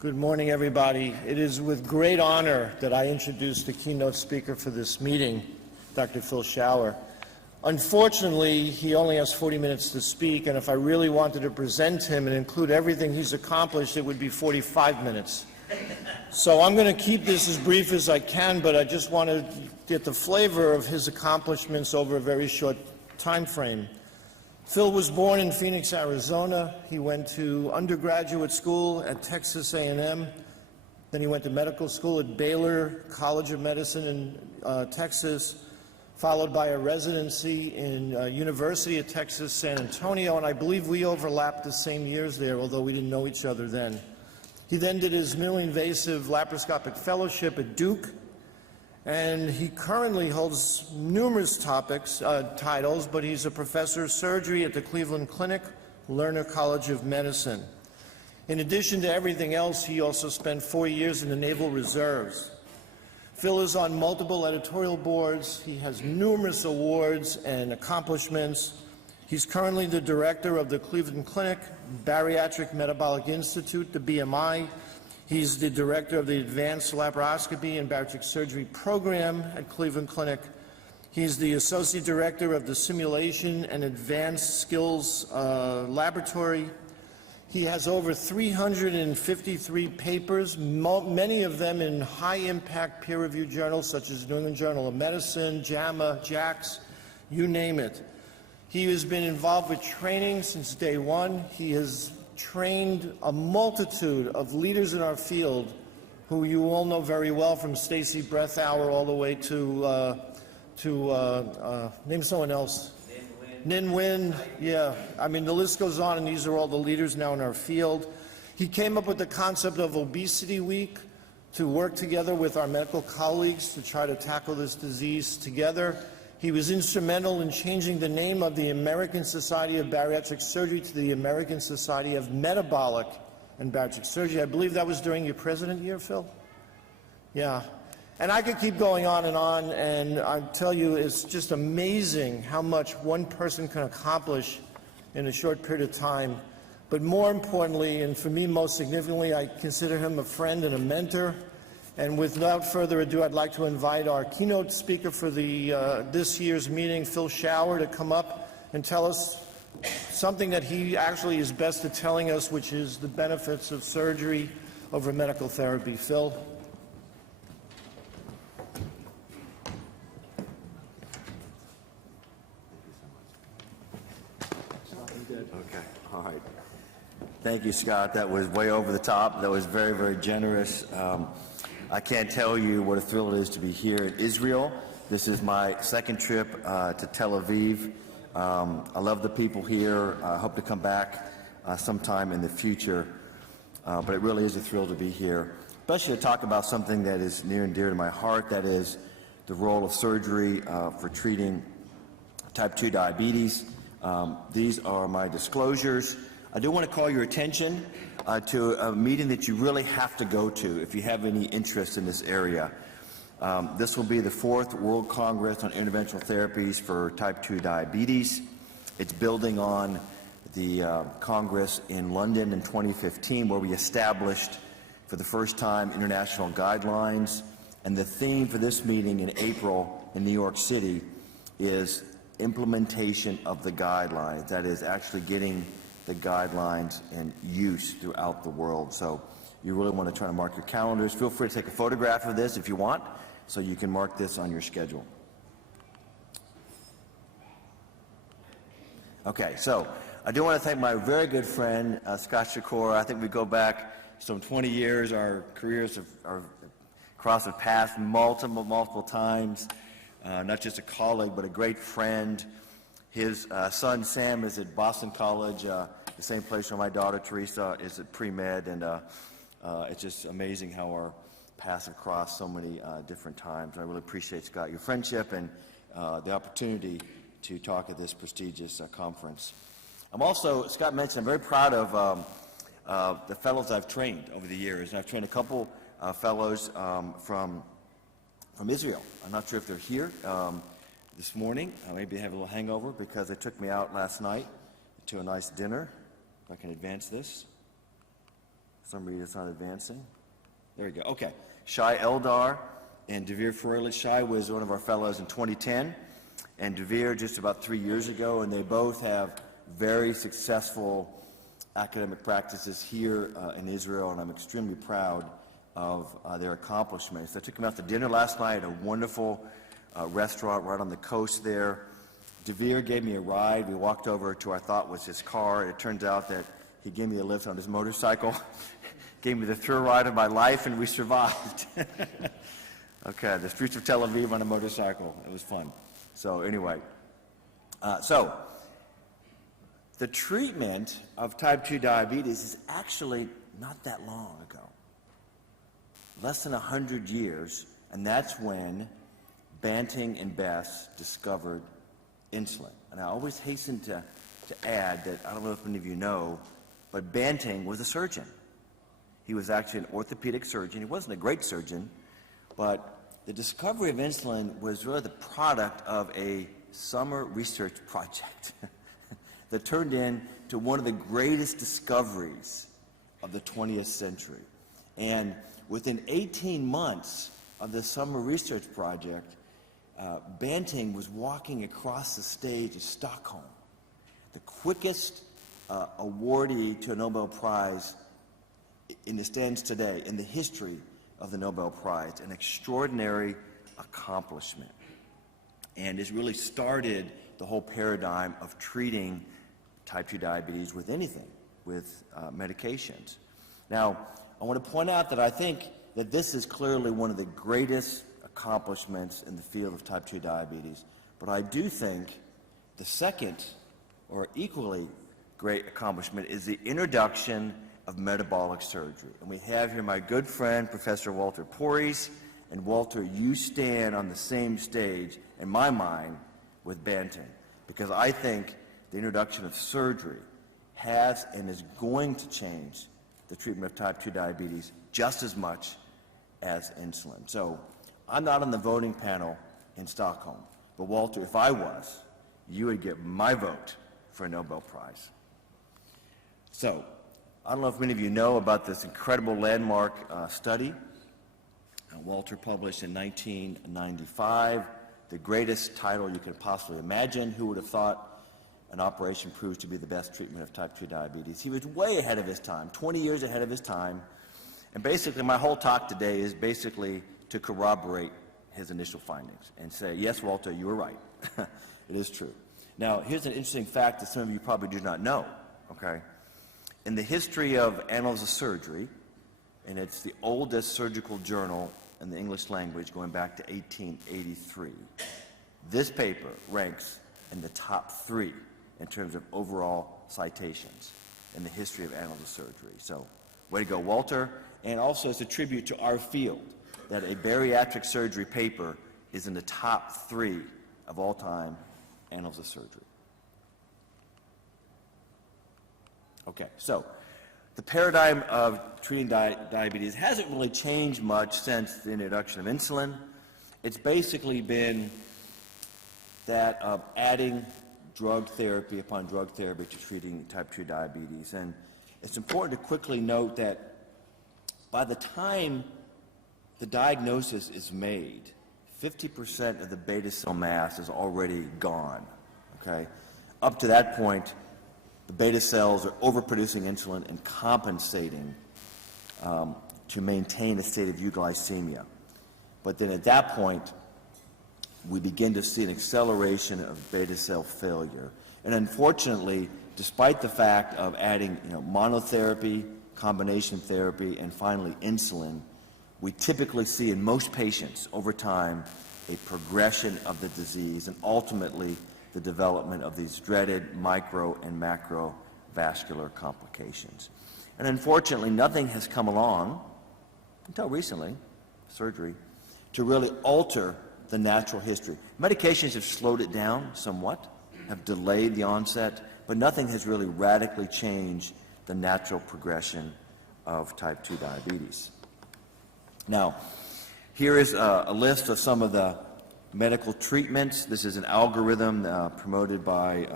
Good morning, everybody. It is with great honor that I introduce the keynote speaker for this meeting, Dr. Phil Schauer. Unfortunately, he only has 40 minutes to speak, and if I really wanted to present him and include everything he's accomplished, it would be 45 minutes. So I'm going to keep this as brief as I can, but I just want to get the flavor of his accomplishments over a very short time frame. Phil was born in Phoenix, Arizona. He went to undergraduate school at Texas A&M. Then he went to medical school at Baylor College of Medicine in Texas, followed by a residency in University of Texas, San Antonio, and I believe we overlapped the same years there, although we didn't know each other then. He then did his minimally invasive laparoscopic fellowship at Duke, and he currently holds numerous titles, but he's a professor of surgery at the Cleveland Clinic, Lerner College of Medicine. In addition to everything else, he also spent 4 years in the Naval Reserves. Phil is on multiple editorial boards. He has numerous awards and accomplishments. He's currently the director of the Cleveland Clinic Bariatric Metabolic Institute, the BMI. He's the director of the Advanced Laparoscopy and Bariatric Surgery Program at Cleveland Clinic. He's the associate director of the Simulation and Advanced Skills Laboratory. He has over 353 papers, many of them in high-impact peer-reviewed journals such as New England Journal of Medicine, JAMA, JACS, you name it. He has been involved with training since day one. He has trained a multitude of leaders in our field who you all know very well, from Stacy Breathauer all the way to name someone else. Nin Win, yeah. I mean, the list goes on, and these are all the leaders now in our field. He came up with the concept of Obesity Week to work together with our medical colleagues to try to tackle this disease together. He was instrumental in changing the name of the American Society of Bariatric Surgery to the American Society of Metabolic and Bariatric Surgery. I believe that was during your president year, Phil? Yeah. And I could keep going on, and I tell you, it's just amazing how much one person can accomplish in a short period of time. But more importantly, and for me most significantly, I consider him a friend and a mentor. And without further ado, I'd like to invite our keynote speaker for this year's meeting, Phil Schauer, to come up and tell us something that he actually is best at telling us, which is the benefits of surgery over medical therapy. Phil? Okay, all right. Thank you, Scott. That was way over the top. That was very, very generous. I can't tell you what a thrill it is to be here in Israel. This is my second trip to Tel Aviv. I love the people here. I hope to come back sometime in the future. But it really is a thrill to be here, especially to talk about something that is near and dear to my heart, that is the role of surgery for treating type 2 diabetes. These are my disclosures. I do want to call your attention to a meeting that you really have to go to if you have any interest in this area. This will be the 4th World Congress on Interventional Therapies for Type 2 Diabetes. It's building on the Congress in London in 2015, where we established for the first time international guidelines. And the theme for this meeting in April in New York City is implementation of the guidelines. That is actually getting the guidelines in use throughout the world. So you really want to try to mark your calendars. Feel free to take a photograph of this if you want, so you can mark this on your schedule. Okay, so I do want to thank my very good friend, Scott Schauer. I think we go back some 20 years. Our careers are crossed the path multiple times. Not just a colleague, but a great friend. His son, Sam, is at Boston College, the same place where my daughter, Teresa, is at pre-med, and it's just amazing how our paths have crossed so many different times. I really appreciate, Scott, your friendship and the opportunity to talk at this prestigious conference. I'm also, Scott mentioned, I'm very proud of the fellows I've trained over the years. And I've trained a couple fellows from Israel. I'm not sure if they're here this morning. Maybe they have a little hangover because they took me out last night to a nice dinner. If I can advance this. some reason it's not advancing. There you go. Okay. Shai Eldar and Devere Froelich. Shai was one of our fellows in 2010, and Devere just about 3 years ago, and they both have very successful academic practices here in Israel, and I'm extremely proud of their accomplishments. I took them out to dinner last night at a wonderful restaurant right on the coast there. Devere gave me a ride. We walked over to what I thought was his car. It turns out that he gave me a lift on his motorcycle, gave me the thrill ride of my life, and we survived. Okay, the streets of Tel Aviv on a motorcycle. It was fun. So anyway, the treatment of type 2 diabetes is actually not that long ago. Less than 100 years, and that's when Banting and Bess discovered insulin. And I always hasten to add that, I don't know if many of you know, but Banting was a surgeon. He was actually an orthopedic surgeon. He wasn't a great surgeon, but the discovery of insulin was really the product of a summer research project that turned into one of the greatest discoveries of the 20th century. And within 18 months of the summer research project, Banting was walking across the stage of Stockholm, the quickest awardee to a Nobel Prize in the stands today, in the history of the Nobel Prize, an extraordinary accomplishment. And it's really started the whole paradigm of treating type 2 diabetes with anything, with medications. Now, I want to point out that I think that this is clearly one of the greatest accomplishments in the field of type 2 diabetes, but I do think the second, or equally great accomplishment, is the introduction of metabolic surgery. And we have here my good friend, Professor Walter Porys, and Walter, you stand on the same stage, in my mind, with Banting, because I think the introduction of surgery has and is going to change the treatment of type 2 diabetes just as much as insulin. So I'm not on the voting panel in Stockholm, but Walter, if I was, you would get my vote for a Nobel Prize. So I don't know if many of you know about this incredible landmark study Walter published in 1995, the greatest title you could possibly imagine. Who would have thought an operation proves to be the best treatment of type 2 diabetes? He was way ahead of his time, 20 years ahead of his time. And basically, my whole talk today is basically to corroborate his initial findings and say, yes, Walter, you were right. It is true. Now, here's an interesting fact that some of you probably do not know, okay? In the history of Annals of Surgery, and it's the oldest surgical journal in the English language going back to 1883, this paper ranks in the top 3 in terms of overall citations in the history of Annals of Surgery. So, way to go, Walter. And also, it's a tribute to our field that a bariatric surgery paper is in the top 3 of all time Annals of Surgery. Okay, so the paradigm of treating diabetes hasn't really changed much since the introduction of insulin. It's basically been that of adding drug therapy upon drug therapy to treating type 2 diabetes. And it's important to quickly note that by the time the diagnosis is made, 50% of the beta cell mass is already gone, okay? Up to that point, the beta cells are overproducing insulin and compensating to maintain a state of euglycemia. But then at that point, we begin to see an acceleration of beta cell failure. And unfortunately, despite the fact of adding monotherapy, combination therapy, and finally insulin, we typically see in most patients over time a progression of the disease and ultimately the development of these dreaded micro and macrovascular complications. And unfortunately, nothing has come along, until recently, surgery, to really alter the natural history. Medications have slowed it down somewhat, have delayed the onset, but nothing has really radically changed the natural progression of type 2 diabetes. Now, here is a list of some of the medical treatments. This is an algorithm promoted by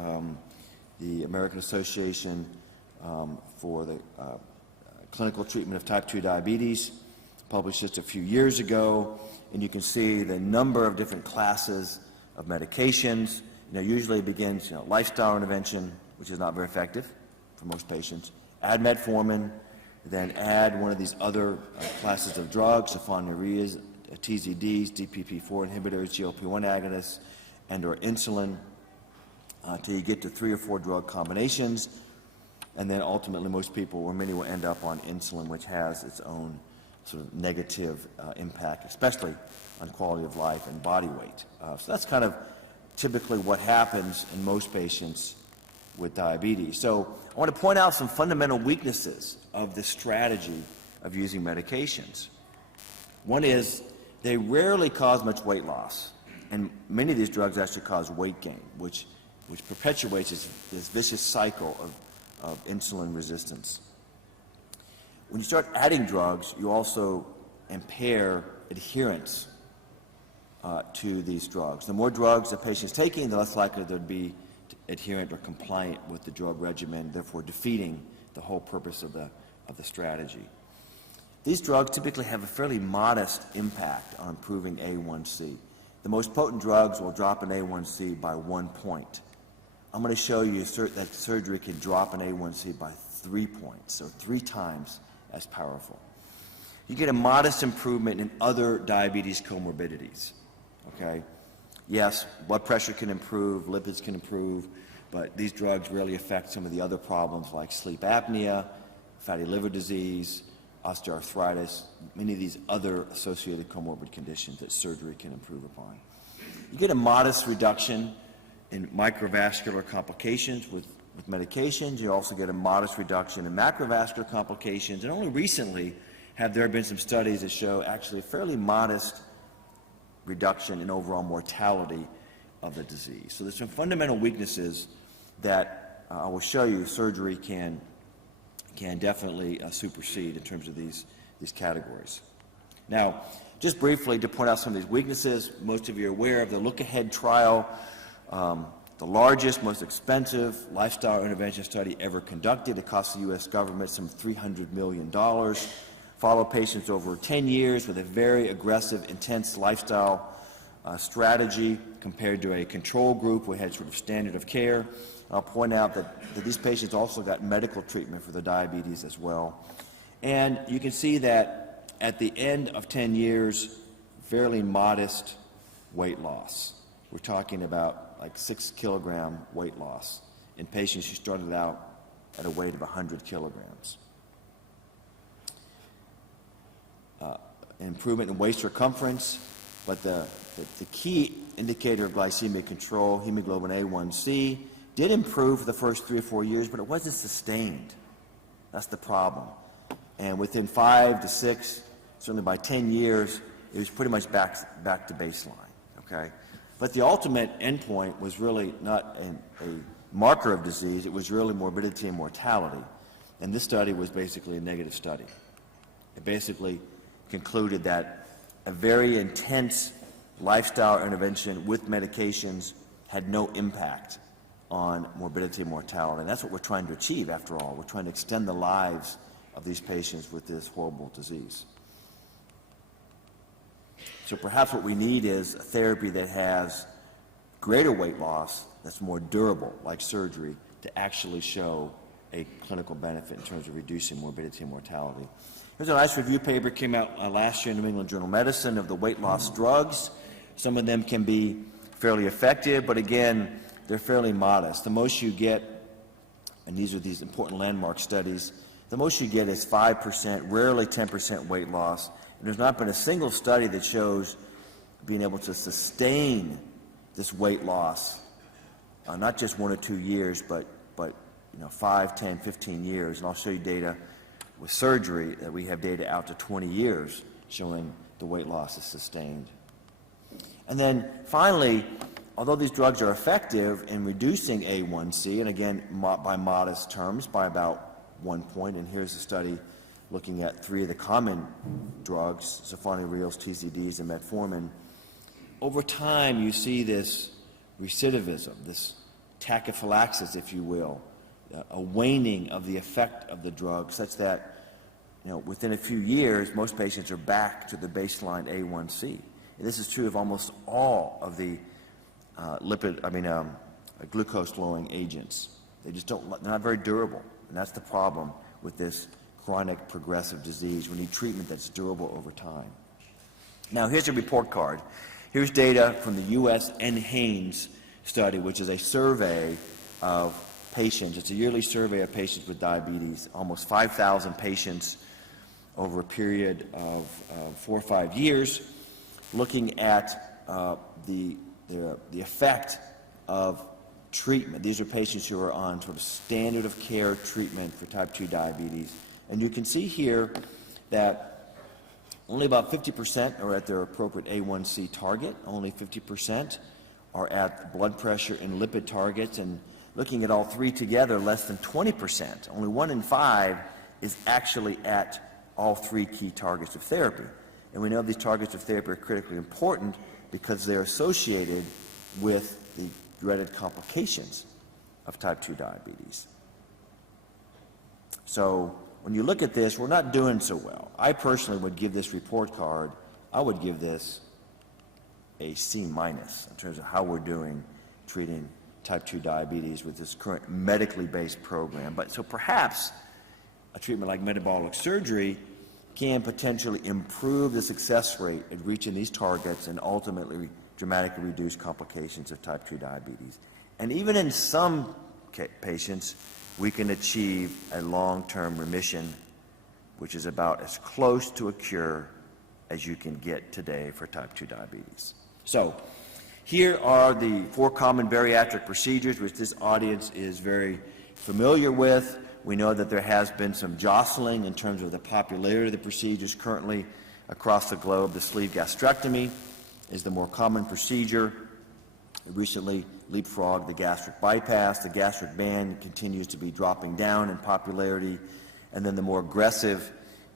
the American Association for the Clinical Treatment of Type 2 Diabetes, published just a few years ago, and you can see the number of different classes of medications. Usually it begins, lifestyle intervention, which is not very effective for most patients. Add metformin, then add one of these other classes of drugs, sulfonylureas, TZDs, DPP-4 inhibitors, GLP-1 agonists, and/or insulin, till you get to 3 or 4 drug combinations, and then ultimately most people, or many, will end up on insulin, which has its own sort of negative impact, especially on quality of life and body weight. So that's kind of typically what happens in most patients with diabetes. So I want to point out some fundamental weaknesses of this strategy of using medications. One is they rarely cause much weight loss, and many of these drugs actually cause weight gain, which perpetuates this vicious cycle of insulin resistance. When you start adding drugs, you also impair adherence to these drugs. The more drugs the patient is taking, the less likely they'd be adherent or compliant with the drug regimen, therefore defeating the whole purpose of the strategy. These drugs typically have a fairly modest impact on improving A1C. The most potent drugs will drop an A1C by 1 point. I'm going to show you that surgery can drop an A1C by 3 points, so 3 times as powerful. You get a modest improvement in other diabetes comorbidities. Okay? Yes, blood pressure can improve, lipids can improve, but these drugs really affect some of the other problems like sleep apnea, fatty liver disease, osteoarthritis, many of these other associated comorbid conditions that surgery can improve upon. You get a modest reduction in microvascular complications with medications. You also get a modest reduction in macrovascular complications, and only recently have there been some studies that show actually a fairly modest reduction in overall mortality of the disease. So there's some fundamental weaknesses that I will show you surgery can definitely supersede in terms of these categories. Now, just briefly to point out some of these weaknesses, most of you are aware of the Look Ahead trial, the largest, most expensive lifestyle intervention study ever conducted. It cost the U.S. government some $300 million. Followed patients over 10 years with a very aggressive, intense lifestyle strategy compared to a control group who had sort of standard of care. I'll point out that these patients also got medical treatment for the diabetes as well. And you can see that at the end of 10 years, fairly modest weight loss. We're talking about like 6 kilogram weight loss in patients who started out at a weight of 100 kilograms. Improvement in waist circumference, but the key indicator of glycemic control, hemoglobin A1C, did improve for the first 3 or 4 years, but it wasn't sustained. That's the problem. And within 5 to 6, certainly by 10 years, it was pretty much back to baseline. Okay? But the ultimate endpoint was really not a marker of disease, it was really morbidity and mortality. And this study was basically a negative study. It basically concluded that a very intense lifestyle intervention with medications had no impact on morbidity and mortality. And that's what we're trying to achieve, after all. We're trying to extend the lives of these patients with this horrible disease. So perhaps what we need is a therapy that has greater weight loss, that's more durable, like surgery, to actually show a clinical benefit in terms of reducing morbidity and mortality. Here's a nice review paper that came out last year in New England Journal of Medicine of the weight loss drugs. Some of them can be fairly effective, but again, they're fairly modest. The most you get, and these are these important landmark studies, the most you get is 5%, rarely 10% weight loss. And there's not been a single study that shows being able to sustain this weight loss, not just 1 or 2 years, but 5, 10, 15 years. And I'll show you data with surgery that we have data out to 20 years showing the weight loss is sustained. And then finally, although these drugs are effective in reducing A1C, and again, by modest terms, by about 1 point, and here's a study looking at 3 of the common drugs, sulfonylureas, TZDs, and metformin, over time you see this recidivism, this tachyphylaxis, if you will, a waning of the effect of the drug, such that within a few years, most patients are back to the baseline A1C. And this is true of almost all of the glucose-lowering agents. They're not very durable, and that's the problem with this chronic progressive disease. We need treatment that's durable over time. Now, here's a report card. Here's data from the U.S. NHANES study, which is a survey of patients. It's a yearly survey of patients with diabetes, almost 5,000 patients over a period of 4 or 5 years, looking at the effect of treatment. These are patients who are on sort of standard of care treatment for type 2 diabetes. And you can see here that only about 50% are at their appropriate A1C target. Only 50% are at blood pressure and lipid targets. And looking at all three together, less than 20%, only 1 in 5, is actually at all three key targets of therapy. And we know these targets of therapy are critically important because they're associated with the dreaded complications of type 2 diabetes. So when you look at this, we're not doing so well. I personally would give this report card, I would give this a C- in terms of how we're doing treating type 2 diabetes with this current medically based program. But so perhaps a treatment like metabolic surgery can potentially improve the success rate at reaching these targets and ultimately dramatically reduce complications of type 2 diabetes. And even in some patients, we can achieve a long-term remission, which is about as close to a cure as you can get today for type 2 diabetes. So here are the 4 common bariatric procedures which this audience is very familiar with. We know that there has been some jostling in terms of the popularity of the procedures currently across the globe. The sleeve gastrectomy is the more common procedure. Recently leapfrogged the gastric bypass. The gastric band continues to be dropping down in popularity. And then the more aggressive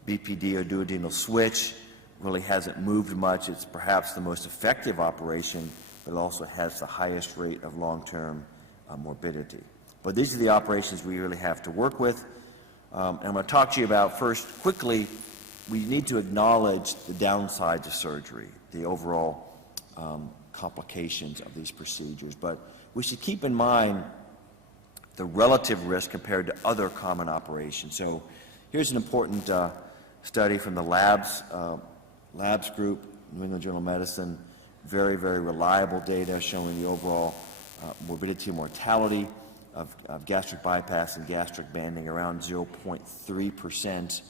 BPD or duodenal switch really hasn't moved much. It's perhaps the most effective operation, but it also has the highest rate of long-term morbidity. But these are the operations we really have to work with. And I'm going to talk to you about first, quickly, we need to acknowledge the downsides of surgery, the overall complications of these procedures. But we should keep in mind the relative risk compared to other common operations. So here's an important study from the labs group, New England Journal of Medicine. Very, very reliable data showing the overall morbidity and mortality of gastric bypass and gastric banding around 0.3%,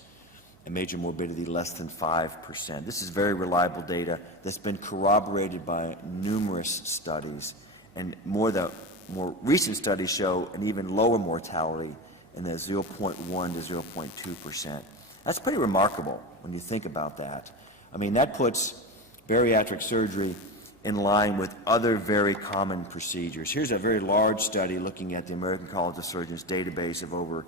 and major morbidity less than 5%. This is very reliable data that's been corroborated by numerous studies, and the more recent studies show an even lower mortality in the 0.1 to 0.2%. That's pretty remarkable when you think about that. I mean, that puts bariatric surgery in line with other very common procedures. Here's a very large study looking at the American College of Surgeons database of over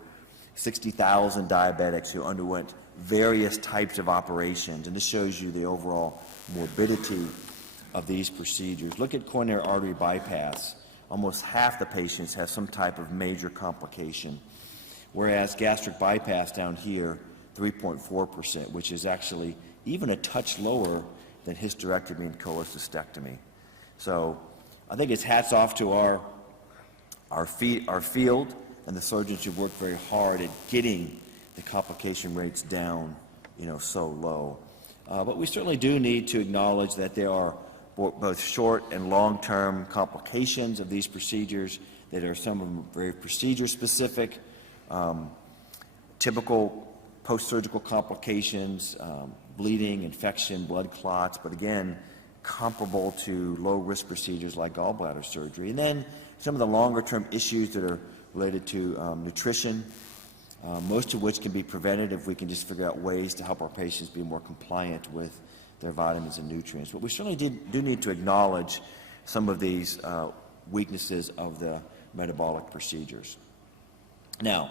60,000 diabetics who underwent various types of operations, and this shows you the overall morbidity of these procedures. Look at coronary artery bypass. Almost half the patients have some type of major complication, whereas gastric bypass down here, 3.4%, which is actually even a touch lower than hysterectomy and cholecystectomy. So I think it's hats off to our field and the surgeons who worked very hard at getting the complication rates down, so low. But we certainly do need to acknowledge that there are both short and long-term complications of these procedures, that are some of them very procedure-specific, typical post-surgical complications, bleeding, infection, blood clots, but again, comparable to low-risk procedures like gallbladder surgery. And then some of the longer-term issues that are related to nutrition, most of which can be prevented if we can just figure out ways to help our patients be more compliant with their vitamins and nutrients. But we certainly do need to acknowledge some of these weaknesses of the metabolic procedures. Now,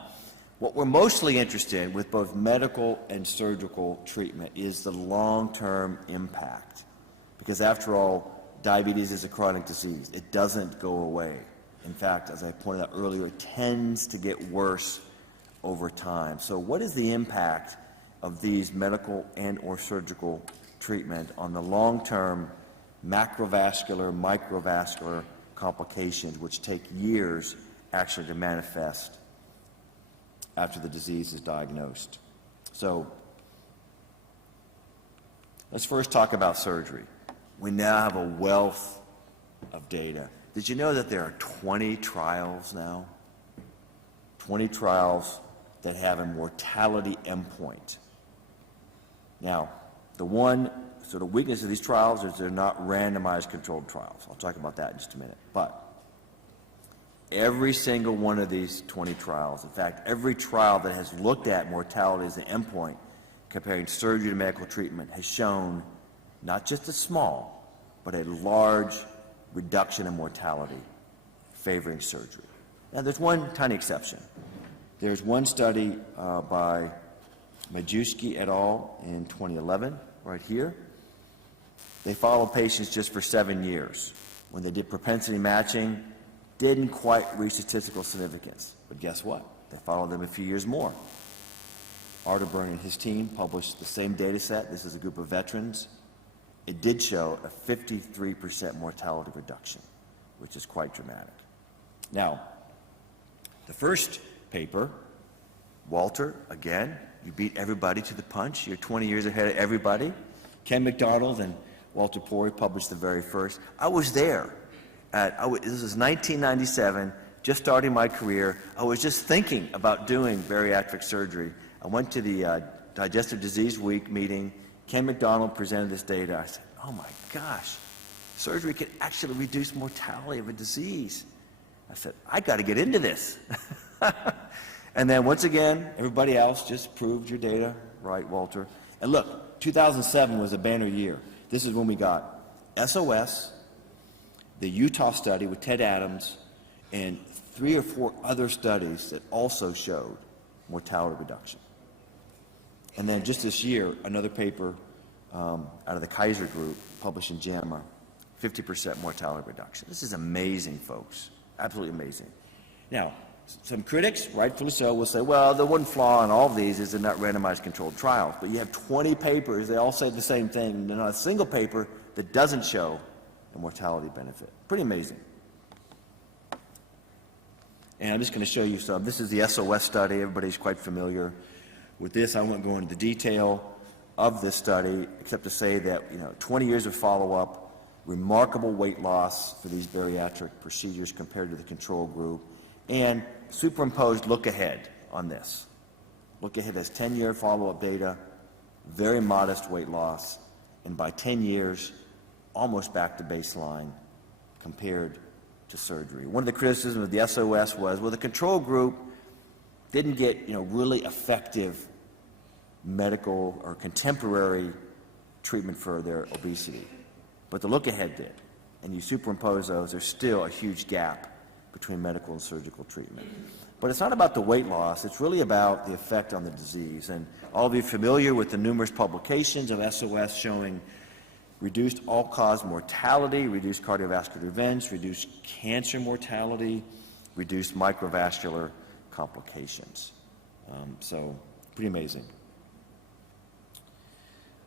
what we're mostly interested in with both medical and surgical treatment is the long-term impact. Because after all, diabetes is a chronic disease. It doesn't go away. In fact, as I pointed out earlier, it tends to get worse over time. So what is the impact of these medical and or surgical treatment on the long-term macrovascular, microvascular complications, which take years actually to manifest after the disease is diagnosed. So let's first talk about surgery. We now have a wealth of data. Did you know that there are 20 trials now? 20 trials that have a mortality endpoint. Now, the one sort of weakness of these trials is they're not randomized controlled trials. I'll talk about that in just a minute. But every single one of these 20 trials, in fact, every trial that has looked at mortality as an endpoint comparing surgery to medical treatment has shown not just a small, but a large reduction in mortality favoring surgery. Now, there's one tiny exception. There's one study by Majewski et al. In 2011, right here. They followed patients just for 7 years. When they did propensity matching, didn't quite reach statistical significance. But guess what? They followed them a few years more. Arterburn and his team published the same data set. This is a group of veterans. It did show a 53% mortality reduction, which is quite dramatic. Now, the first paper, Walter, again, you beat everybody to the punch. You're 20 years ahead of everybody. Ken McDonald and Walter Pori published the very first. I was there. This was 1997, just starting my career. I was just thinking about doing bariatric surgery. I went to the Digestive Disease Week meeting. Ken McDonald presented this data. I said, oh my gosh, surgery can actually reduce mortality of a disease. I said, I got to get into this. And then once again, everybody else just proved your data, right, Walter? And look, 2007 was a banner year. This is when we got SOS, the Utah study with Ted Adams, and 3 or 4 other studies that also showed mortality reduction. And then just this year, another paper out of the Kaiser group published in JAMA, 50% mortality reduction. This is amazing, folks. Absolutely amazing. Now, some critics, rightfully so, will say, well, the one flaw in all of these is they're not randomized controlled trials. But you have 20 papers, they all say the same thing, and there's not a single paper that doesn't show a mortality benefit. Pretty amazing. And I'm just going to show you some. This is the SOS study. Everybody's quite familiar with this. I won't go into the detail of this study, except to say that, 20 years of follow-up, remarkable weight loss for these bariatric procedures compared to the control group, and superimposed look ahead on this. Look ahead has 10-year follow-up data, very modest weight loss, and by 10 years, almost back to baseline compared to surgery. One of the criticisms of the SOS was, well, the control group didn't get, really effective medical or contemporary treatment for their obesity. But the look ahead did. And you superimpose those, there's still a huge gap between medical and surgical treatment. But it's not about the weight loss, it's really about the effect on the disease. And all of you are familiar with the numerous publications of SOS showing reduced all-cause mortality, reduced cardiovascular events, reduced cancer mortality, reduced microvascular complications. So, pretty amazing.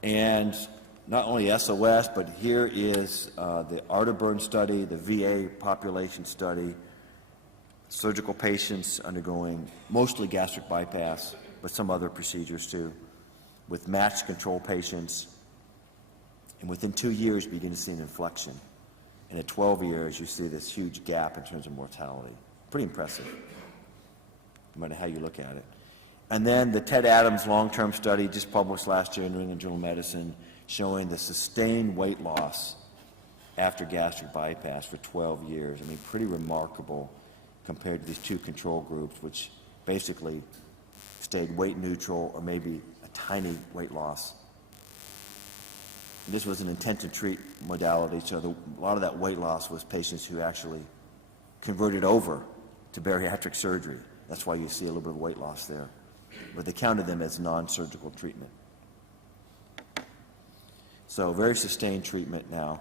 And not only SOS, but here is the Arterburn study, the VA population study, surgical patients undergoing mostly gastric bypass, but some other procedures too, with matched control patients. And within 2 years, begin to see an inflection. And at 12 years, you see this huge gap in terms of mortality. Pretty impressive, no matter how you look at it. And then the Ted Adams long-term study just published last year in New England Journal of Medicine showing the sustained weight loss after gastric bypass for 12 years. I mean, pretty remarkable compared to these 2 control groups, which basically stayed weight neutral or maybe a tiny weight loss. And this was an intent to treat modality, so a lot of that weight loss was patients who actually converted over to bariatric surgery. That's why you see a little bit of weight loss there. But they counted them as non-surgical treatment. So very sustained treatment now.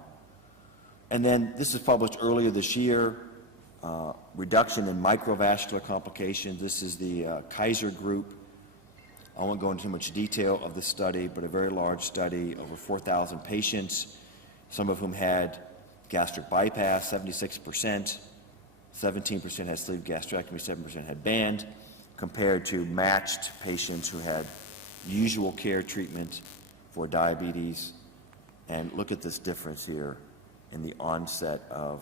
And then this was published earlier this year, reduction in microvascular complications. This is the Kaiser group I won't go into too much detail of the study, but a very large study, over 4,000 patients, some of whom had gastric bypass, 76%, 17% had sleeve gastrectomy, 7% had band, compared to matched patients who had usual care treatment for diabetes. And look at this difference here in the onset of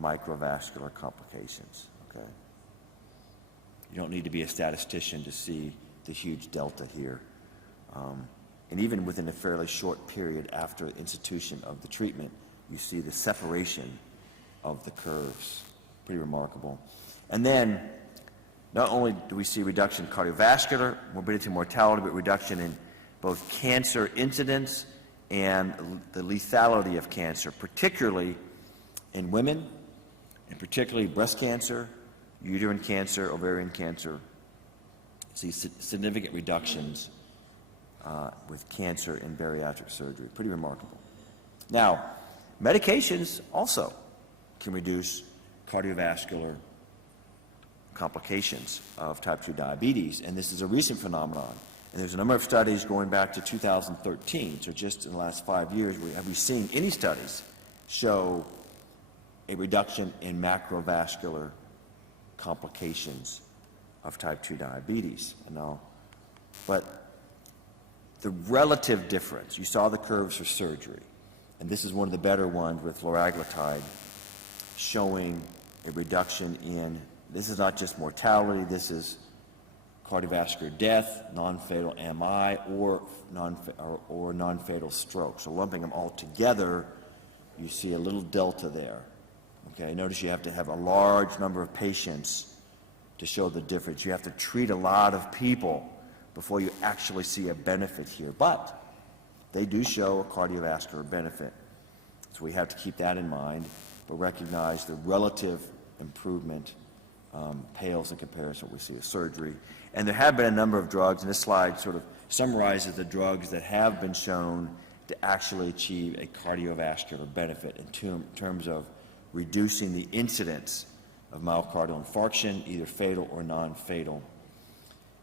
microvascular complications, okay? You don't need to be a statistician to see the huge delta here. And even within a fairly short period after institution of the treatment, you see the separation of the curves. Pretty remarkable. And then, not only do we see reduction in cardiovascular morbidity and mortality, but reduction in both cancer incidence and the lethality of cancer, particularly in women, and particularly breast cancer, uterine cancer, ovarian cancer. See significant reductions with cancer in bariatric surgery. Pretty remarkable. Now, medications also can reduce cardiovascular complications of type 2 diabetes, and this is a recent phenomenon. And there's a number of studies going back to 2013, so just in the last 5 years, have we seen any studies show a reduction in macrovascular complications of type 2 diabetes? But the relative difference, you saw the curves for surgery, and this is one of the better ones with liraglutide, showing a reduction in, this is not just mortality, this is cardiovascular death, non-fatal MI, or non-fatal stroke. So lumping them all together, you see a little delta there. Okay, notice you have to have a large number of patients to show the difference. You have to treat a lot of people before you actually see a benefit here. But they do show a cardiovascular benefit. So we have to keep that in mind, but recognize the relative improvement pales in comparison to what we see with surgery. And there have been a number of drugs, and this slide sort of summarizes the drugs that have been shown to actually achieve a cardiovascular benefit in terms of reducing the incidence of myocardial infarction, either fatal or non-fatal.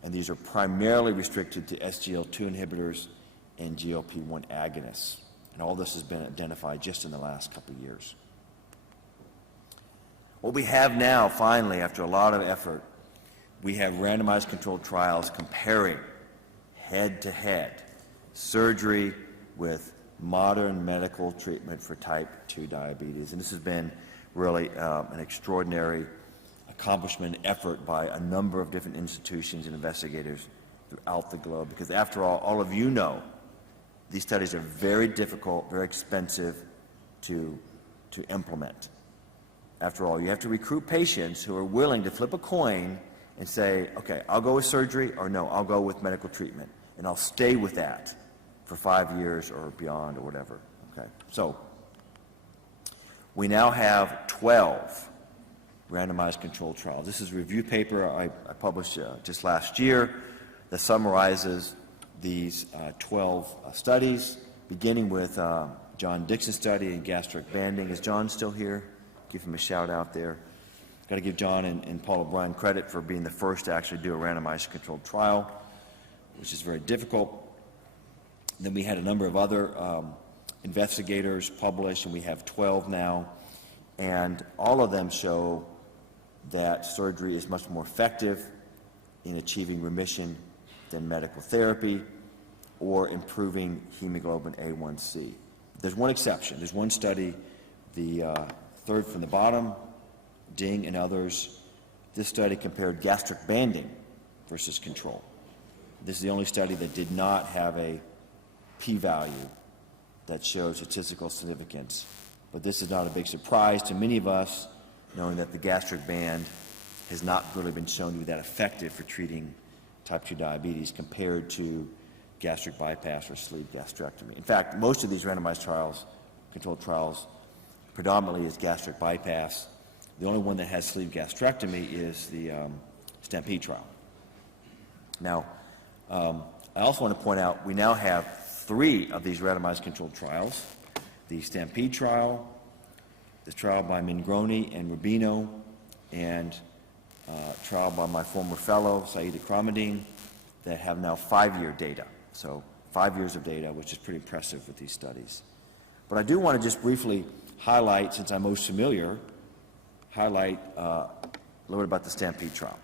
And these are primarily restricted to SGLT2 inhibitors and GLP-1 agonists. And all this has been identified just in the last couple of years. What we have now, finally, after a lot of effort, we have randomized controlled trials comparing head-to-head surgery with modern medical treatment for type 2 diabetes. And this has been really an extraordinary accomplishment effort by a number of different institutions and investigators throughout the globe, because after all of you know, these studies are very difficult, very expensive to implement. After all, you have to recruit patients who are willing to flip a coin and say, okay, I'll go with surgery, or no, I'll go with medical treatment, and I'll stay with that for 5 years or beyond or whatever. Okay, so we now have 12 randomized controlled trials. This is a review paper I published just last year that summarizes these 12 studies, beginning with John Dixon's study in gastric banding. Is John still here? Give him a shout out there. Got to give John and Paul O'Brien credit for being the first to actually do a randomized controlled trial, which is very difficult. Then we had a number of other investigators publish, and we have 12 now, and all of them show that surgery is much more effective in achieving remission than medical therapy or improving hemoglobin A1C. There's one exception. There's one study, the third from the bottom, Ding and others. This study compared gastric banding versus control. This is the only study that did not have a p-value that showed statistical significance. But this is not a big surprise to many of us, knowing that the gastric band has not really been shown to be that effective for treating type 2 diabetes compared to gastric bypass or sleeve gastrectomy. In fact, most of these randomized trials, controlled trials, predominantly is gastric bypass. The only one that has sleeve gastrectomy is the Stampede trial. Now, I also want to point out we now have 3 of these randomized controlled trials: the Stampede trial, the trial by Mingroni and Rubino, and trial by my former fellow, Saeed Akramadine, that have now 5-year data. So 5 years of data, which is pretty impressive with these studies. But I do want to just briefly highlight, since I'm most familiar, a little bit about the STAMPEDE trial.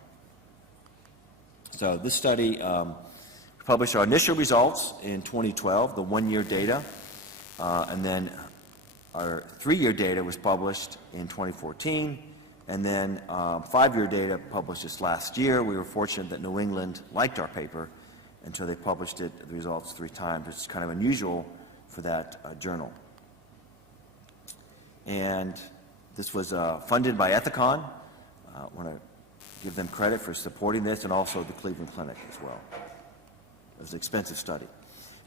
So this study published our initial results in 2012, the 1-year data, and then our 3-year data was published in 2014, and then 5-year data published this last year. We were fortunate that New England liked our paper, and so they published the results 3 times, which is kind of unusual for that journal. And this was funded by Ethicon. I want to give them credit for supporting this, and also the Cleveland Clinic as well. It was an expensive study.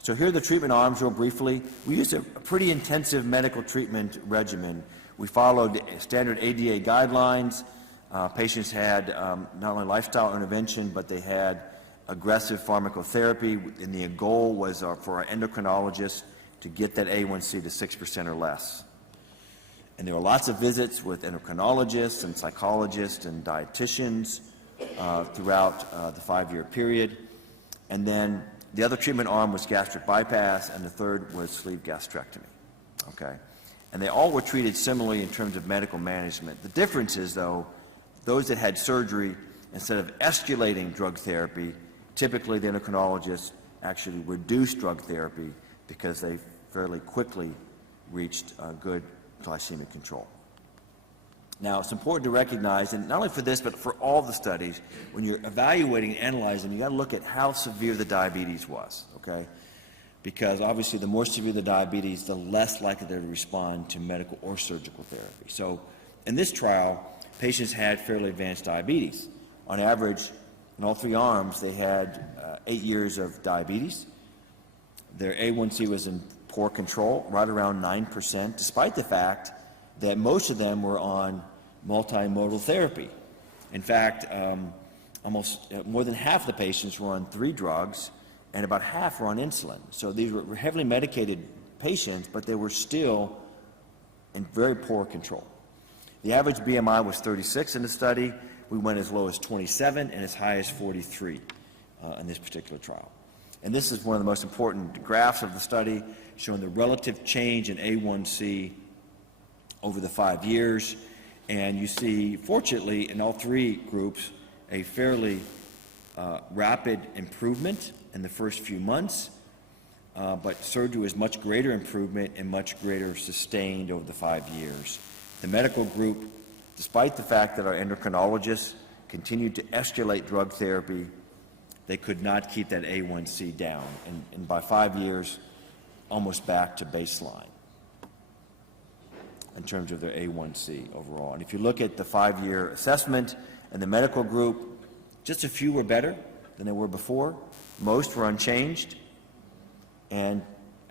So here are the treatment arms real briefly. We used a pretty intensive medical treatment regimen. We followed standard ADA guidelines. Patients had not only lifestyle intervention, but they had aggressive pharmacotherapy, and the goal was for our endocrinologists to get that A1C to 6% or less. And there were lots of visits with endocrinologists and psychologists and dietitians throughout the 5-year period. And then the other treatment arm was gastric bypass, and the third was sleeve gastrectomy. Okay? And they all were treated similarly in terms of medical management. The difference is, though, those that had surgery, instead of escalating drug therapy, typically the endocrinologists actually reduced drug therapy because they fairly quickly reached good glycemic control. Now, it's important to recognize, and not only for this, but for all the studies, when you're evaluating and analyzing, you got to look at how severe the diabetes was, okay? Because obviously the more severe the diabetes, the less likely they're to respond to medical or surgical therapy. So in this trial, patients had fairly advanced diabetes. On average, in all 3 arms, they had 8 years of diabetes. Their A1C was in poor control, right around 9%, despite the fact that most of them were on multimodal therapy. In fact, almost more than half the patients were on 3 drugs, and about half were on insulin. So these were heavily medicated patients, but they were still in very poor control. The average BMI was 36 in the study. We went as low as 27 and as high as 43 in this particular trial. And this is one of the most important graphs of the study, showing the relative change in A1C over the 5 years. And you see, fortunately, in all 3 groups, a fairly rapid improvement in the first few months, but surgery was much greater improvement and much greater sustained over the 5 years. The medical group, despite the fact that our endocrinologists continued to escalate drug therapy, they could not keep that A1C down, and by 5 years, almost back to baseline in terms of their A1C overall. And if you look at the 5-year assessment and the medical group, just a few were better than they were before. Most were unchanged, and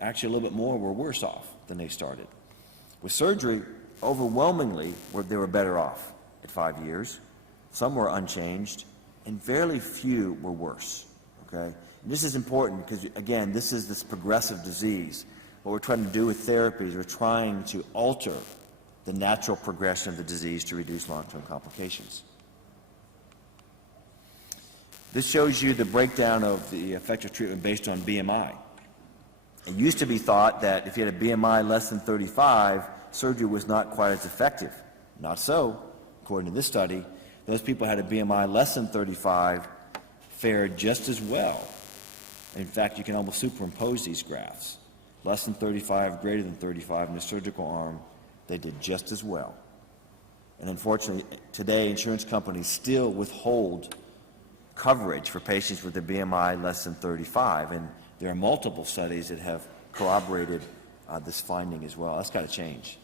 actually a little bit more were worse off than they started. With surgery, overwhelmingly, they were better off at 5 years. Some were unchanged, and very few were worse. Okay? And this is important because, again, this is this progressive disease. What we're trying to do with therapy is we're trying to alter the natural progression of the disease to reduce long-term complications. This shows you the breakdown of the effective treatment based on BMI. It used to be thought that if you had a BMI less than 35, surgery was not quite as effective. Not so. According to this study, those people who had a BMI less than 35 fared just as well. In fact, you can almost superimpose these graphs. Less than 35, greater than 35 in the surgical arm, they did just as well. And unfortunately, today insurance companies still withhold coverage for patients with a BMI less than 35, and there are multiple studies that have corroborated this finding as well. That's got to change.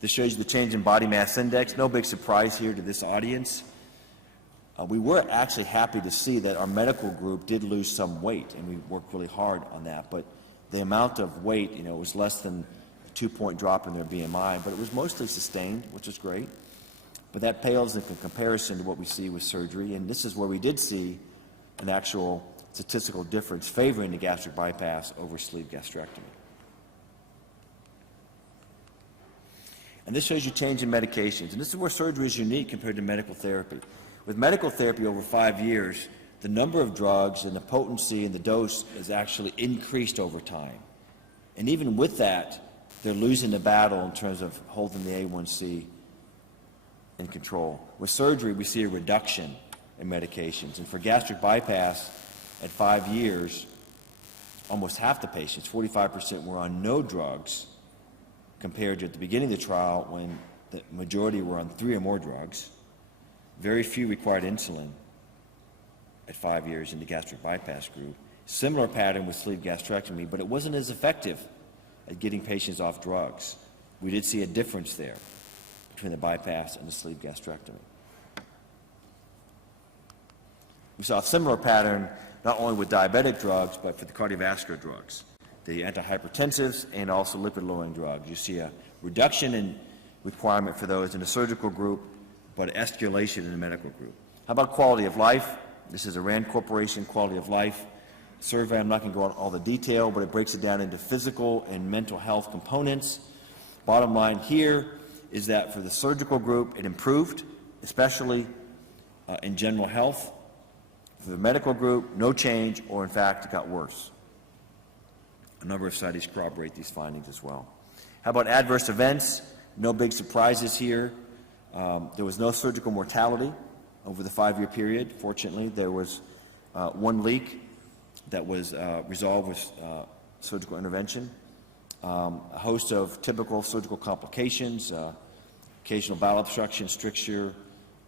This shows you the change in body mass index. No big surprise here to this audience. We were actually happy to see that our medical group did lose some weight, and we worked really hard on that. But the amount of weight, was less than a 2-point drop in their BMI, but it was mostly sustained, which is great. But that pales in comparison to what we see with surgery, and this is where we did see an actual statistical difference favoring the gastric bypass over sleeve gastrectomy. And this shows you change in medications, and this is where surgery is unique compared to medical therapy. With medical therapy over 5 years, the number of drugs and the potency and the dose is actually increased over time. And even with that, they're losing the battle in terms of holding the A1C in control. With surgery, we see a reduction in medications. And for gastric bypass, at 5 years, almost half the patients, 45%, were on no drugs, compared to at the beginning of the trial when the majority were on 3 or more drugs. Very few required insulin at 5 years in the gastric bypass group. Similar pattern with sleeve gastrectomy, but it wasn't as effective at getting patients off drugs. We did see a difference there between the bypass and the sleeve gastrectomy. We saw a similar pattern not only with diabetic drugs, but for the cardiovascular drugs, the antihypertensives and also lipid-lowering drugs. You see a reduction in requirement for those in the surgical group, but escalation in the medical group. How about quality of life? This is a RAND Corporation quality of life survey. I'm not going to go into all the detail, but it breaks it down into physical and mental health components. Bottom line here is that for the surgical group, it improved, especially in general health. For the medical group, no change, or in fact, it got worse. A number of studies corroborate these findings as well. How about adverse events? No big surprises here. There was no surgical mortality over the 5-year period. Fortunately, there was one leak that was resolved with surgical intervention. A host of typical surgical complications, occasional bowel obstruction, stricture,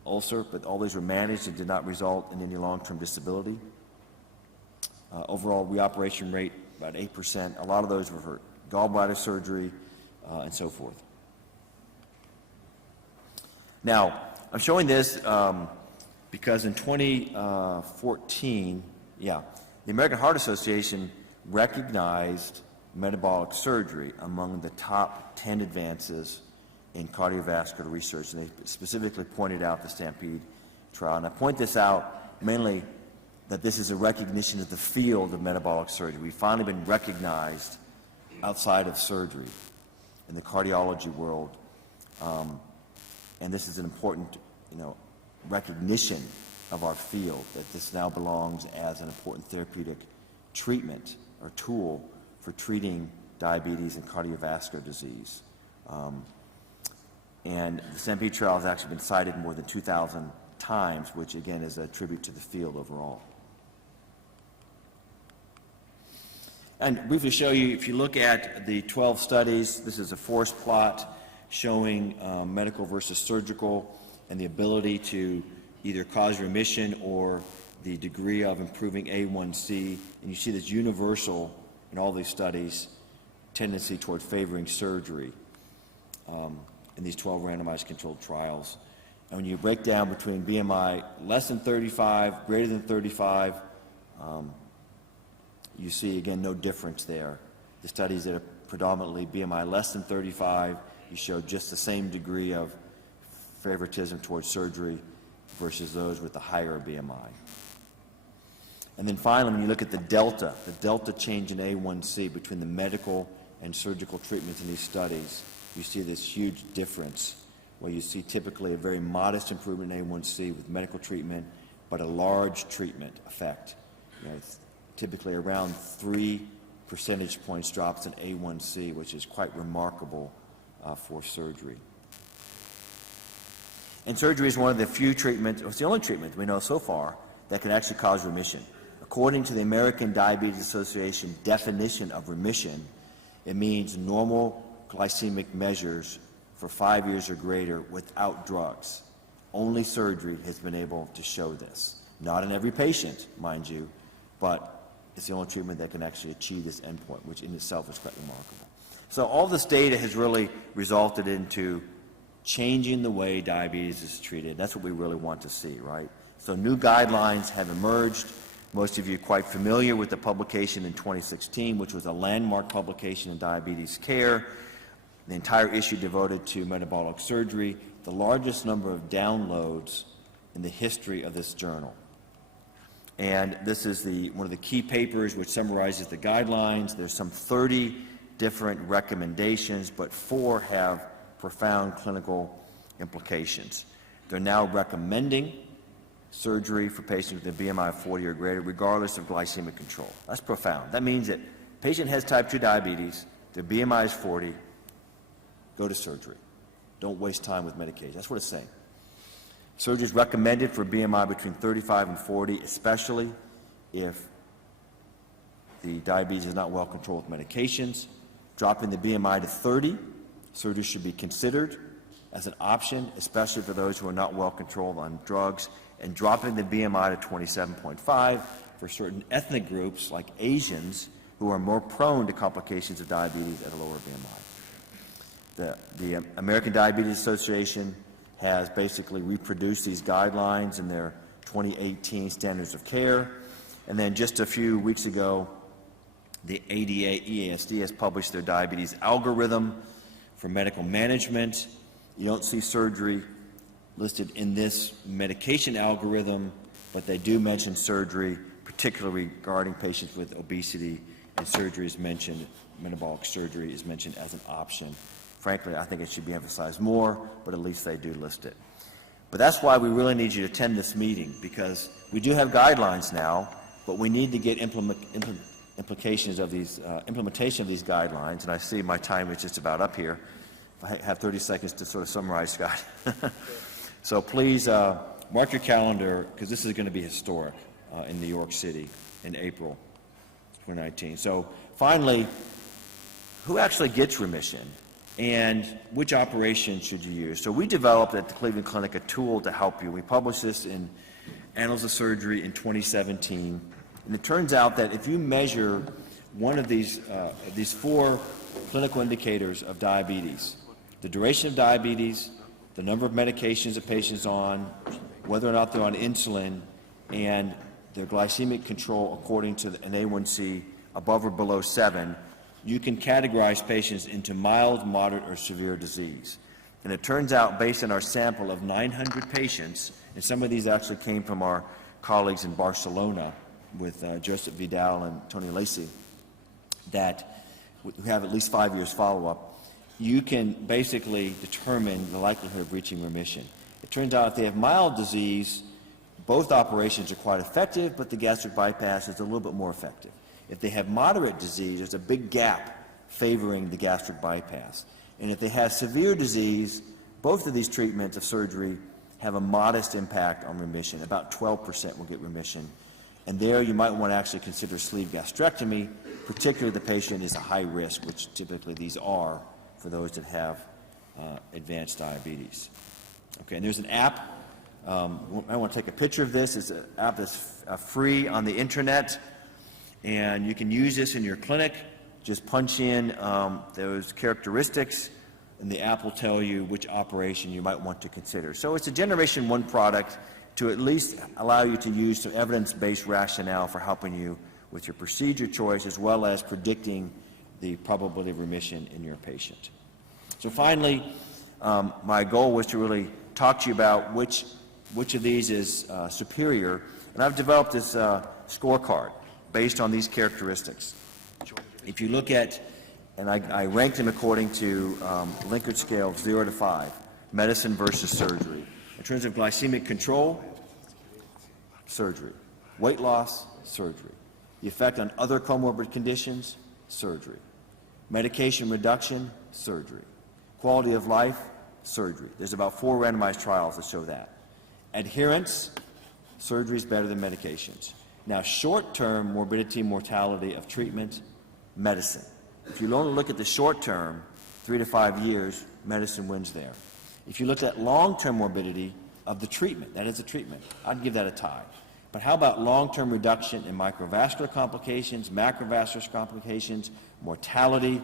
ulcer, but all these were managed and did not result in any long-term disability. Overall reoperation rate, about 8%. A lot of those were for gallbladder surgery and so forth. Now, I'm showing this because in 2014, the American Heart Association recognized metabolic surgery among the top 10 advances in cardiovascular research, and they specifically pointed out the Stampede trial. And I point this out mainly that this is a recognition of the field of metabolic surgery. We've finally been recognized outside of surgery in the cardiology world, and this is an important, recognition of our field, that this now belongs as an important therapeutic treatment or tool for treating diabetes and cardiovascular disease. And the Stampede trial has actually been cited more than 2,000 times, which again is a tribute to the field overall. And briefly show you, if you look at the 12 studies, this is a forest plot showing medical versus surgical and the ability to either cause remission or the degree of improving A1C. And you see this universal in all these studies tendency toward favoring surgery in these 12 randomized controlled trials. And when you break down between BMI less than 35, greater than 35, you see, again, no difference there. The studies that are predominantly BMI less than 35, you show just the same degree of favoritism towards surgery versus those with the higher BMI. And then finally, when you look at the delta change in A1C between the medical and surgical treatments in these studies, you see this huge difference where you see typically a very modest improvement in A1C with medical treatment, but a large treatment effect. It's typically around 3 percentage points drops in A1C, which is quite remarkable for surgery. And surgery is one of the few treatments, it's the only treatment we know so far that can actually cause remission. According to the American Diabetes Association definition of remission, it means normal glycemic measures for 5 years or greater without drugs. Only surgery has been able to show this. Not in every patient, mind you, but it's the only treatment that can actually achieve this endpoint, which in itself is quite remarkable. So all this data has really resulted into changing the way diabetes is treated. That's what we really want to see, right? So new guidelines have emerged. Most of you are quite familiar with the publication in 2016, which was a landmark publication in diabetes care. The entire issue devoted to metabolic surgery, the largest number of downloads in the history of this journal. And this is one of the key papers which summarizes the guidelines. There's some 30 different recommendations, but 4 have profound clinical implications. They're now recommending surgery for patients with a BMI of 40 or greater, regardless of glycemic control. That's profound. That means that patient has type 2 diabetes, their BMI is 40, go to surgery. Don't waste time with medication. That's what it's saying. Surgery is recommended for BMI between 35 and 40, especially if the diabetes is not well controlled with medications. Dropping the BMI to 30, surgery should be considered as an option, especially for those who are not well controlled on drugs, and dropping the BMI to 27.5 for certain ethnic groups like Asians who are more prone to complications of diabetes at a lower BMI. The American Diabetes Association has basically reproduced these guidelines in their 2018 standards of care. And then just a few weeks ago, the ADA-EASD has published their diabetes algorithm for medical management. You don't see surgery listed in this medication algorithm, but they do mention surgery, particularly regarding patients with obesity, and surgery is mentioned, metabolic surgery is mentioned as an option. Frankly, I think it should be emphasized more, but at least they do list it. But that's why we really need you to attend this meeting, because we do have guidelines now, but we need to get implementation of these guidelines, and I see my time is just about up here. I have 30 seconds to sort of summarize, Scott. So please mark your calendar, because this is going to be historic in New York City in April 2019. So finally, who actually gets remission, and which operation should you use? So we developed at the Cleveland Clinic a tool to help you. We published this in Annals of Surgery in 2017, and it turns out that if you measure one of these 4 clinical indicators of diabetes, the duration of diabetes, the number of medications a patient's on, whether or not they're on insulin, and their glycemic control according to an A1C above or below 7, you can categorize patients into mild, moderate, or severe disease. And it turns out, based on our sample of 900 patients, and some of these actually came from our colleagues in Barcelona with Joseph Vidal and Tony Lacey, that we have at least 5 years follow-up, you can basically determine the likelihood of reaching remission. It turns out if they have mild disease, both operations are quite effective, but the gastric bypass is a little bit more effective. If they have moderate disease, there's a big gap favoring the gastric bypass. And if they have severe disease, both of these treatments of surgery have a modest impact on remission. About 12% will get remission. And there you might want to actually consider sleeve gastrectomy, particularly if the patient is a high risk, which typically these are for those that have advanced diabetes. Okay, and there's an app. I want to take a picture of this. It's an app that's free on the internet, and you can use this in your clinic. Just punch in those characteristics, and the app will tell you which operation you might want to consider. So it's a Generation 1 product to at least allow you to use some evidence-based rationale for helping you with your procedure choice, as well as predicting the probability of remission in your patient. So finally, my goal was to really talk to you about which of these is superior, and I've developed this scorecard based on these characteristics. If you look at, and I ranked them according to Likert scale of 0 to 5, medicine versus surgery. In terms of glycemic control, surgery. Weight loss, surgery. The effect on other comorbid conditions, surgery. Medication reduction, surgery. Quality of life, surgery. There's about 4 randomized trials that show that. Adherence, surgery is better than medications. Now, short-term morbidity and mortality of treatment, medicine. If you only look at the short term, 3 to 5 years, medicine wins there. If you look at long-term morbidity of the treatment, that is a treatment, I'd give that a tie. But how about long-term reduction in microvascular complications, macrovascular complications, mortality?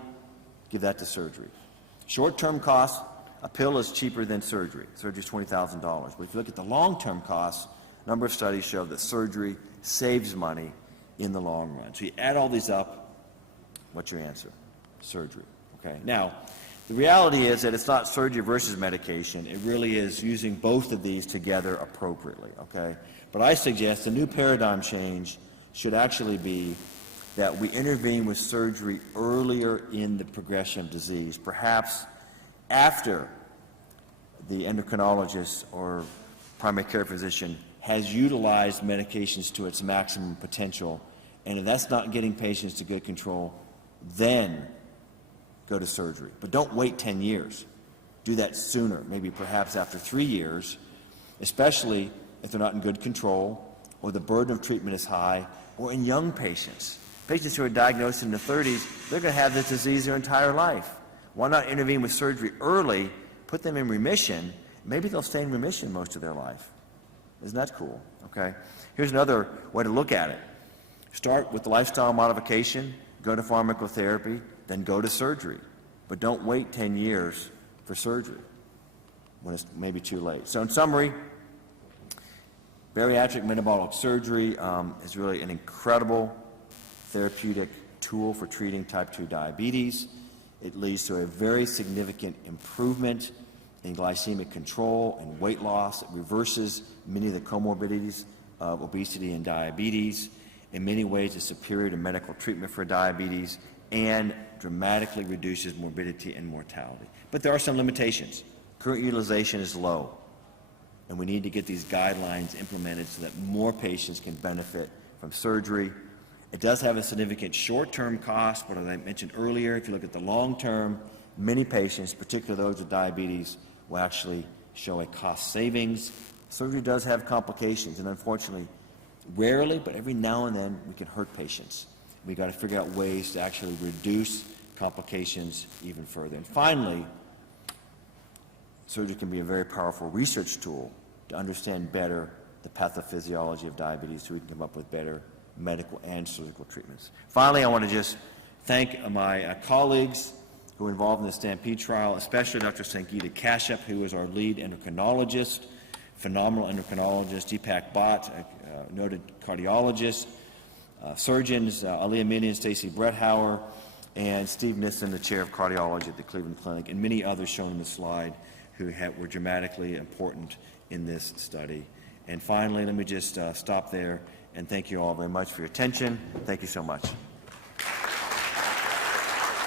Give that to surgery. Short-term costs, a pill is cheaper than surgery. Surgery is $20,000. But if you look at the long-term costs, a number of studies show that surgery saves money in the long run. So you add all these up, what's your answer? Surgery. Okay. Now, the reality is that it's not surgery versus medication. It really is using both of these together appropriately. Okay. But I suggest the new paradigm change should actually be that we intervene with surgery earlier in the progression of disease, perhaps after the endocrinologist or primary care physician has utilized medications to its maximum potential, and if that's not getting patients to good control, then go to surgery. But don't wait 10 years. Do that sooner, maybe perhaps after 3 years, especially if they're not in good control or the burden of treatment is high, or in young patients. Patients who are diagnosed in the 30s, they're going to have this disease their entire life. Why not intervene with surgery early, put them in remission? Maybe they'll stay in remission most of their life. Isn't that cool? Okay. Here's another way to look at it. Start with the lifestyle modification, go to pharmacotherapy, then go to surgery. But don't wait 10 years for surgery when it's maybe too late. So in summary, bariatric metabolic surgery is really an incredible therapeutic tool for treating type 2 diabetes. It leads to a very significant improvement in glycemic control and weight loss. It reverses many of the comorbidities of obesity and diabetes. In many ways, it's superior to medical treatment for diabetes and dramatically reduces morbidity and mortality. But there are some limitations. Current utilization is low, and we need to get these guidelines implemented so that more patients can benefit from surgery. It does have a significant short-term cost, but as I mentioned earlier, if you look at the long-term, many patients, particularly those with diabetes, will actually show a cost savings. Surgery does have complications, and unfortunately, rarely, but every now and then, we can hurt patients. We've got to figure out ways to actually reduce complications even further. And finally, surgery can be a very powerful research tool to understand better the pathophysiology of diabetes so we can come up with better medical and surgical treatments. Finally, I want to just thank my colleagues who were involved in the Stampede trial, especially Dr. Sangeeta Kashyap, who is our lead endocrinologist, phenomenal endocrinologist, Deepak Bhatt, a noted cardiologist, surgeons, Ali Amini and Stacy Bretthauer, and Steve Nissen, the chair of cardiology at the Cleveland Clinic, and many others shown in the slide who were dramatically important in this study. And finally, let me just stop there and thank you all very much for your attention. Thank you so much.